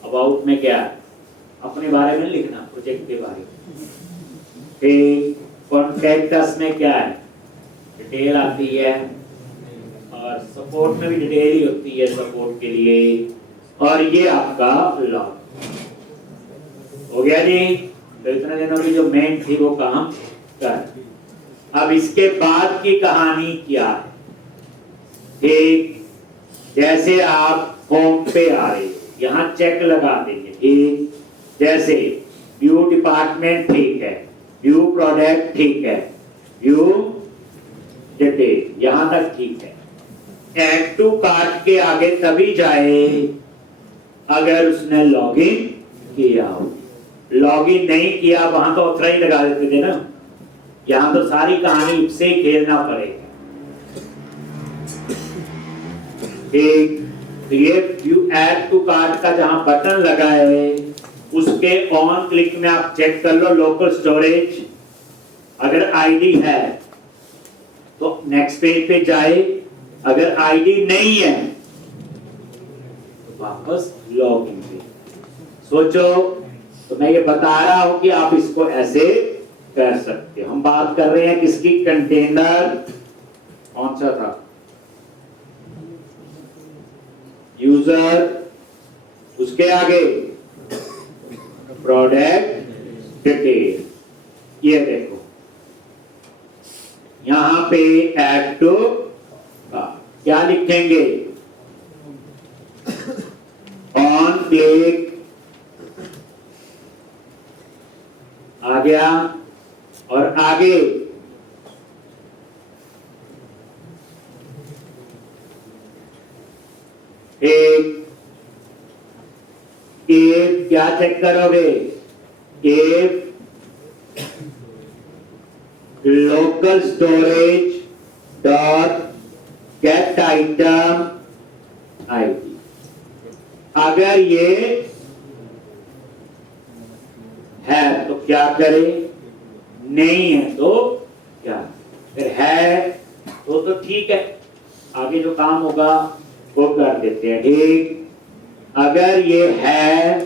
अबाउट में क्या है, अपने बारे में लिखना, प्रोजेक्ट के बारे में। ठीक, कॉन्टैक्टस में क्या है, डिटेल आती है, और सपोर्ट में भी डिटेल ही होती है सपोर्ट के लिए। और ये आपका लॉग हो गया जी। तो इतने दिनों की जो मेन थी वो काम कर। अब इसके बाद की कहानी क्या है, ठीक, जैसे आप होम पे आ रहे, यहाँ चेक लगा देंगे, ठीक, जैसे व्यू डिपार्टमेंट ठीक है, व्यू प्रोडक्ट ठीक है, व्यू डिटेल यहां तक ठीक है। ऐड टू कार्ट के आगे तभी जाए अगर उसने लॉगिन किया हो। लॉगिन नहीं किया, वहां तो ऑथराइज ही लगा देते थे ना, यहां तो सारी कहानी इससे खेलना पड़ेगा। ठीक, तो ये व्यू ऐड टू कार्ट का जहां बटन लगा है, उसके ऑन क्लिक में आप चेक कर लो लोकल स्टोरेज। अगर आईडी है तो नेक्स्ट पेज पे जाए, अगर आईडी नहीं है तो वापस लॉगिन पे। सोचो, तो मैं ये बता रहा हूं कि आप इसको ऐसे कर सकते हो। हम बात कर रहे हैं किसकी, कंटेनर कौन सा था, यूजर, उसके आगे प्रोडक्ट डिटेल। ये देखो यहां पे ऐड टू क्या लिखेंगे, ऑन क्लिक आ गया, और आगे एक क्या चेक करोगे, local storage dot gate item ID. अगर ये है तो क्या करें, नहीं है तो क्या, फिर है तो ठीक है, आगे जो काम होगा वो कर देते हैं। ठीक, अगर ये है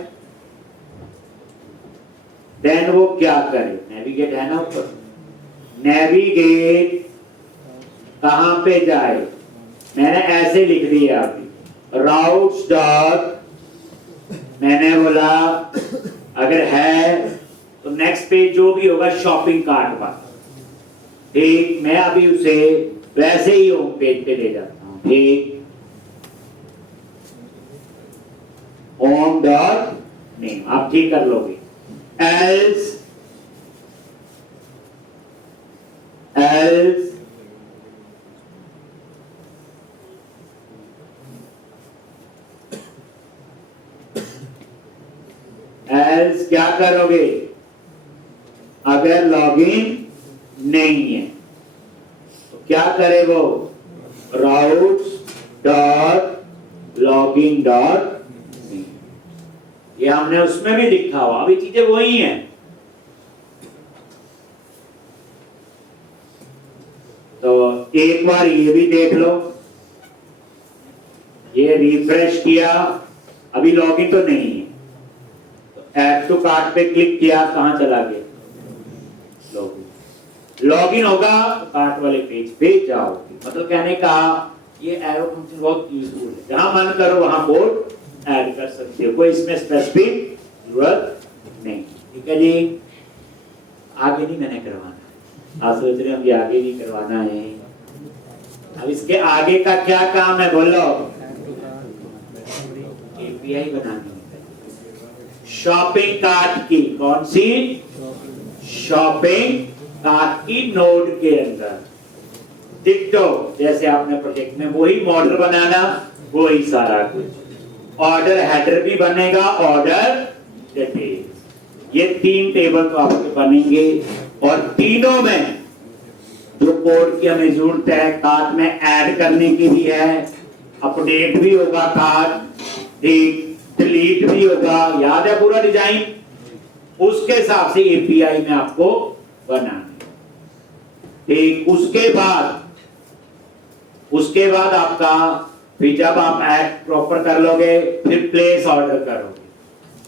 देन वो क्या करे, नेविगेट है ना ऊपर, नेविगेट कहां पे जाए, मैंने ऐसे लिख दिया अभी राउट्स डॉट, मैंने बोला अगर है तो नेक्स्ट पेज जो भी होगा शॉपिंग कार्ट का। ठीक, मैं अभी उसे वैसे ही होम पेज पे ले जाता हूं। ठीक, होम डॉट नेम आप ठीक कर लोगे। एल्स क्या करोगे, अगर लॉगिन नहीं है तो क्या करे वो, राउट्स डॉट लॉगिन डॉट, ये हमने उसमें भी लिखा हुआ, अभी चीजें वही हैं। तो एक बार ये भी देख लो, ये रिफ्रेश किया, अभी लॉगिन तो नहीं है, तो ऐड टू कार्ट पे क्लिक किया, कहां चला गया, लॉगिन। लॉगिन होगा तो कार्ट वाले पेज पे जाओगे। मतलब कहने का ये एरो फंक्शन बहुत यूजफुल है, जहां मन करो वहां कोड ऐड कर सकते हो, कोई इसमें स्पेसिफिक जरूरत नहीं। ठीक है जी, आगे नहीं मैंने करवाना, आप सोच रहे हो कि आगे नहीं करवाना है। अब इसके आगे का क्या काम है बोलो, एपीआई बनानी है शॉपिंग कार्ट की। कौन सी? शॉपिंग कार्ट की नोड के अंदर डिट्टो, जैसे आपने प्रोजेक्ट में वही मॉडल बनाना, वही सारा कुछ। ऑर्डर हेडर भी बनेगा, ऑर्डर डिटेल, ये 3 टेबल तो आपके बनेंगे। और तीनों में जो कोड की हमें जरूरत है, कार्ट में ऐड करने की भी है, अपडेट भी होगा कार्ट, डिलीट भी होगा, याद है पूरा डिजाइन, उसके हिसाब से एपीआई में आपको बनाना। ठीक, उसके बाद आपका फिर जब आप ऐड प्रॉपर कर लोगे, फिर प्लेस ऑर्डर करोगे,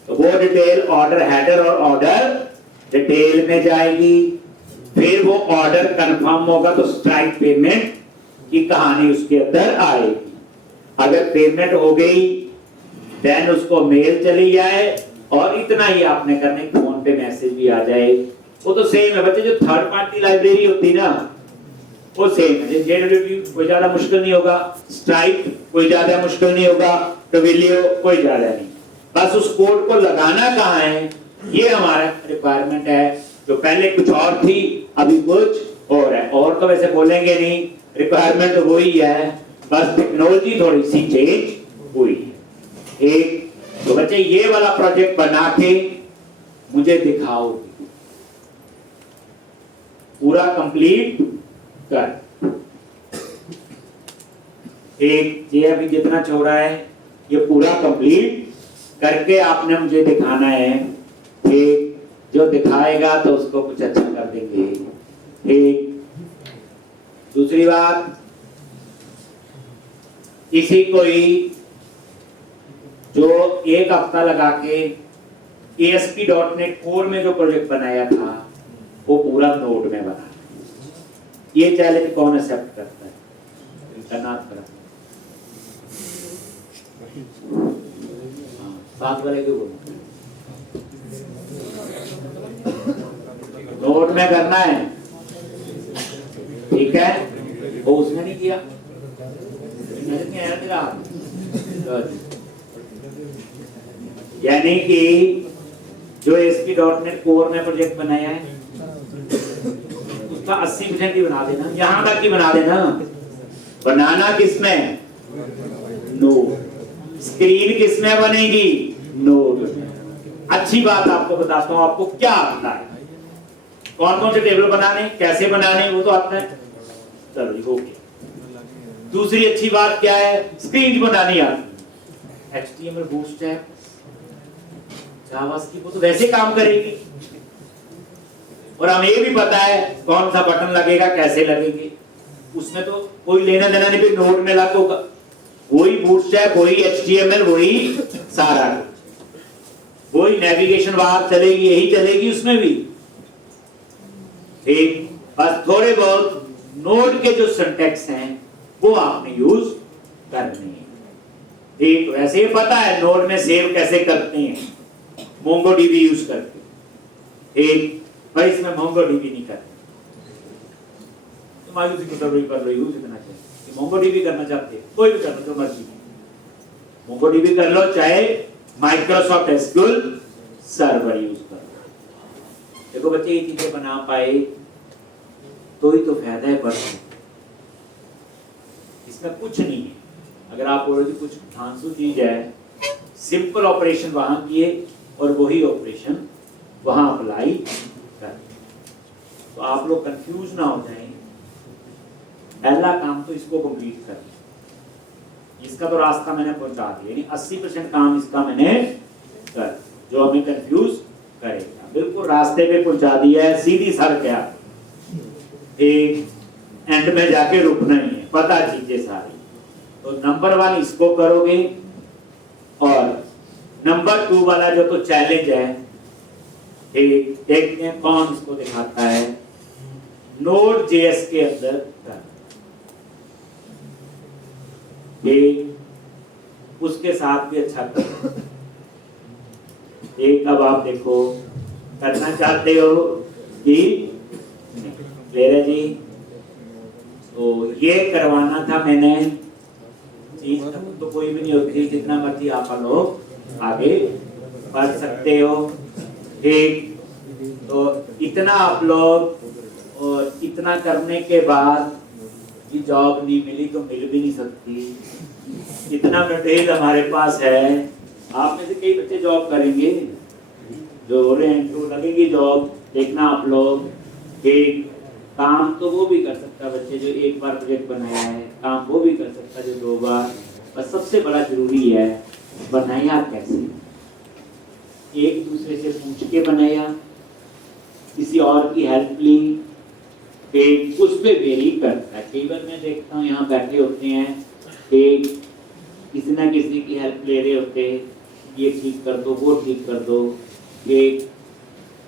तो वो डिटेल ऑर्डर हेडर और ऑर्डर डिटेल में जाएगी। फिर वो ऑर्डर कंफर्म होगा तो स्ट्राइक पेमेंट की कहानी उसके अंदर आएगी। अगर पेमेंट हो गई देन उसको मेल चली जाए, और इतना ही आपने करने, फोन पे मैसेज भी आ जाए, वो तो सेम है बच्चे। जो थर्ड पार्टी लाइब्रेरी होती ना, वो सेम है। जेडब्ल्यूटी कोई ज्यादा मुश्किल नहीं होगा, स्ट्राइक कोई ज्यादा मुश्किल नहीं होगा, ट्विलियो कोई ज्यादा नहीं। बस उस कोड को लगाना कहाँ है, ये हमारा रिक्वायरमेंट है। जो पहले कुछ और थी, अभी कुछ और है। और तो वैसे बोलेंगे नहीं, रिक्वायरमेंट तो वही है, बस टेक्नोलॉजी थोड़ी सी चेंज हुई है। एक तो बच्चे ये वाला प्रोजेक्ट बना के मुझे दिखाओ, पूरा कंप्लीट कर। एक ये अभी जितना छोड़ा है, ये पूरा कंप्लीट करके आपने मुझे दिखाना है। ठीक, जो दिखाएगा तो उसको कुछ अच्छा कर देंगे। ठीक, दूसरी बात, इसी को ही जो एक हफ्ता लगा के ASP.NET Core में जो प्रोजेक्ट बनाया था, वो पूरा नोड में बना। ये चैलेंज कौन एक्सेप्ट करता है? साथ वाले को बोलो, नोड में करना है। ठीक है, वो उसने नहीं किया, यानी कि जो ASP.NET Core में प्रोजेक्ट बनाया है उसका 80% ही बना देना, यहां तक ही बना देना। बनाना किसमें? नोड। स्क्रीन किसमें बनेगी? नोड। अच्छी बात आपको बताता हूं, आपको क्या आता है, कौन कौन से टेबल बनाने, कैसे बनाने, वो तो आता है। चलो हो गया। दूसरी अच्छी बात क्या है, स्क्रीन बनानी आती है। HTML बूटस्ट्रैप, जावास्क्रिप्ट, वो तो वैसे काम करेगी। और हमें ये भी पता है कौन सा बटन लगेगा, कैसे लगेंगे, उसमें तो कोई लेना देना नहीं। फिर नोड में लागू होगा, वही बूटस्ट्रैप, वही HTML, वही सारा, वही नेविगेशन बार चलेगी, यही चलेगी उसमें भी। ठीक, बस थोड़े बहुत नोड के जो सिंटैक्स हैं वो आपने यूज करने हैं। ठीक, वैसे ही पता है नोड में सेव कैसे करते हैं, MongoDB यूज करके। ठीक, पर इसमें MongoDB नहीं करते। तुम आगे से सर्वर कर लो, यूज इतना चाहिए। MongoDB करना चाहते हैं, कोई भी कर लो, जो मर्जी MongoDB कर लो, चाहे Microsoft SQL सर्वर यूज कर लो। देखो बच्चे, ये चीजें बना पाए तो ही तो फायदा है। बस इसमें कुछ नहीं है। अगर आप ऑलरेडी कुछ धांसू चीज है, सिंपल ऑपरेशन वहां किए और वही ऑपरेशन वहां अप्लाई कर, तो आप लोग कंफ्यूज ना हो जाएं। पहला काम तो इसको कंप्लीट कर, इसका तो रास्ता मैंने पहुंचा दिया, यानी 80% काम इसका मैंने कर, जो हमें कंफ्यूज करेगा बिल्कुल रास्ते पे पहुंचा दिया है, सीधी सड़क है, एक एंड में जाके रुकना ही है, पता चीजें सारी। तो नंबर 1 इसको करोगे, और नंबर 2 वाला जो तो चैलेंज है, देखते हैं कौन इसको दिखाता है। नोड जेएस के अंदर उसके साथ भी अच्छा कर। अब आप देखो करना चाहते हो कि क्लियर जी, तो ये करवाना था मैंने। चीज तो कोई भी नहीं होती, जितना मर्जी आप लोग आगे बढ़ सकते हो, ठीक। तो इतना आप लोग, और इतना करने के बाद ये जॉब नहीं मिली तो मिल भी नहीं सकती। इतना मटेरियल हमारे पास है, आप में से कई बच्चे जॉब करेंगे, जो हो रहे हैं तो लगेगी जॉब। देखना आप लोग, ठीक। काम तो वो भी कर सकता है बच्चे जो एक बार प्रोजेक्ट बनाया है, काम वो भी कर सकता है जो 2 बार। बस सबसे बड़ा जरूरी है बनाया कैसे, एक दूसरे से पूछ के बनाया, किसी और की हेल्प ली, एक उस पे वेरी करता है। कई बार मैं देखता हूँ यहाँ बैठे होते हैं, एक किसी ना किसी की हेल्प ले रहे होते, ये ठीक कर दो, वो ठीक कर दो। एक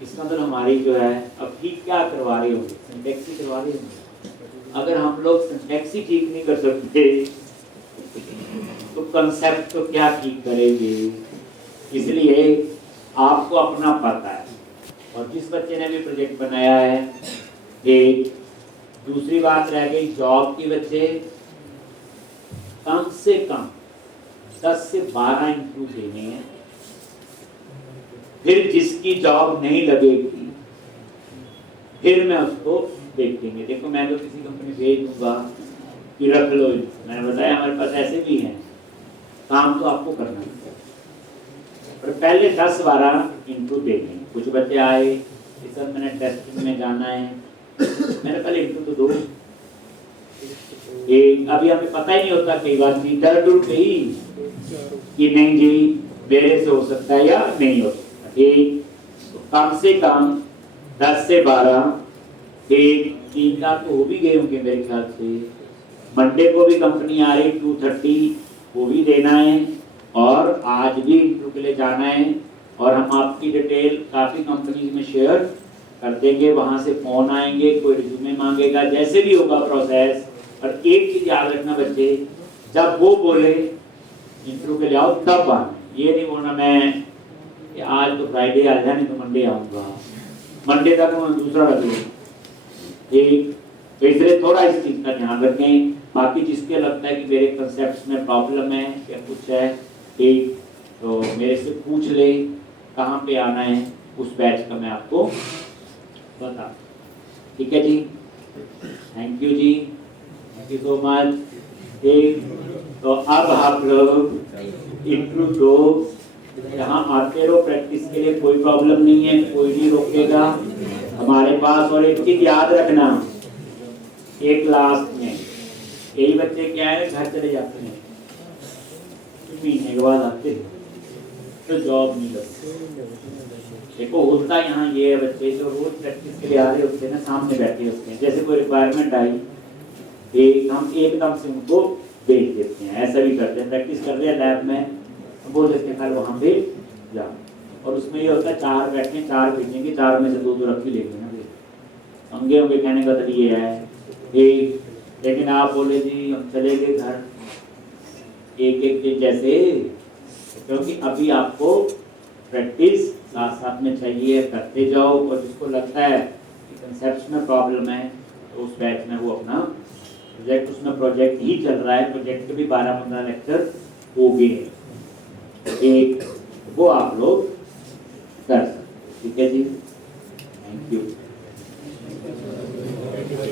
इसका मतलब हमारी जो है, अब ठीक क्या करवा रहे होंगे, सिंटैक्स ही करवा रहे होंगे। अगर हम लोग सिंटैक्स ही ठीक नहीं कर सकते तो कंसेप्ट तो क्या ठीक करेंगे। इसलिए आपको अपना पता है। और जिस बच्चे ने भी प्रोजेक्ट बनाया है, एक दूसरी बात रह गई जॉब की, बच्चे कम से कम 10 से 12 इंटरव्यू देने हैं। फिर जिसकी जॉब नहीं लगेगी फिर मैं उसको देखेंगे। देखो मैं तो किसी कंपनी भेज दूंगा कि रख लो, मैंने बताया हमारे पास ऐसे भी हैं, काम तो आपको करना है। पर पहले 10-12 इंटरव्यू देने। कुछ बच्चे आए कि सर मैंने टेस्टिंग में जाना है, मैंने पहले इंटरव्यू तो दो। अभी हमें पता ही नहीं होता, कई बार की डर गई कि नहीं जी मेरे से हो सकता है या नहीं हो सकता। तो कम से कम 10 से 12, 3 तो हो भी गए होंगे मेरे ख्याल से। मंडे को भी कंपनी आ रही 2:30, वो भी देना है, और आज भी इंटरव्यू के लिए जाना है। और हम आपकी डिटेल काफ़ी कंपनीज में शेयर कर देंगे, वहाँ से फ़ोन आएंगे, कोई रिज्यूमे मांगेगा, जैसे भी होगा प्रोसेस। और एक चीज़ याद रखना बच्चे, जब वो बोले इंटरव्यू के लिए आओ तब आना, ये नहीं बोलना मैं आज तो फ्राइडे आ जाए नहीं तो मंडे आऊँगा, मंडे तक मैं दूसरा रख लूँ, ठीक। तो इसलिए थोड़ा इस चीज़ का ध्यान रखें। बाकी जिसके लगता है कि मेरे कंसेप्ट में प्रॉब्लम है या कुछ है, ठीक, तो मेरे से पूछ ले कहाँ पे आना है, उस बैच का मैं आपको बता। ठीक है जी, थैंक यू जी, थैंक यू सो मच। ठीक, तो अब आप लोग इंटरव्यू दो, यहाँ आते रहो प्रैक्टिस के लिए, कोई प्रॉब्लम नहीं है, कोई नहीं रोकेगा हमारे पास। और एक चीज याद रखना, एक लास्ट में यही बच्चे क्या है घर चले जाते हैं, महीने के बाद आते हैं तो जॉब नहीं लगती। देखो होता यहाँ ये है, बच्चे जो रोज प्रैक्टिस के लिए आ रहे होते हैं ना, सामने बैठे होते हैं, जैसे कोई रिक्वायरमेंट आई हम एकदम से उनको भेज देते हैं। ऐसा भी करते हैं, प्रैक्टिस कर रहे हैं लैब में, बोल देते हैं कल वहाँ पे जा, और उसमें ये होता है 4 बैठे 4 भेजेंगे, 4 में से 2 रख ही लेंगे ना, होंगे होंगे कहने का तो ये है। एक लेकिन आप बोले जी हम चले गए घर, एक दिन जैसे, क्योंकि अभी आपको प्रैक्टिस साथ साथ में चाहिए, करते जाओ। और जिसको लगता है कि कंसेप्ट में प्रॉब्लम है तो उस बैच में वो अपना प्रोजेक्ट, उसमें प्रोजेक्ट ही चल रहा है, प्रोजेक्ट के भी 12-15 लेक्चर हो गए, एक वो आप लोग कर सकते। ठीक है जी, थैंक यू।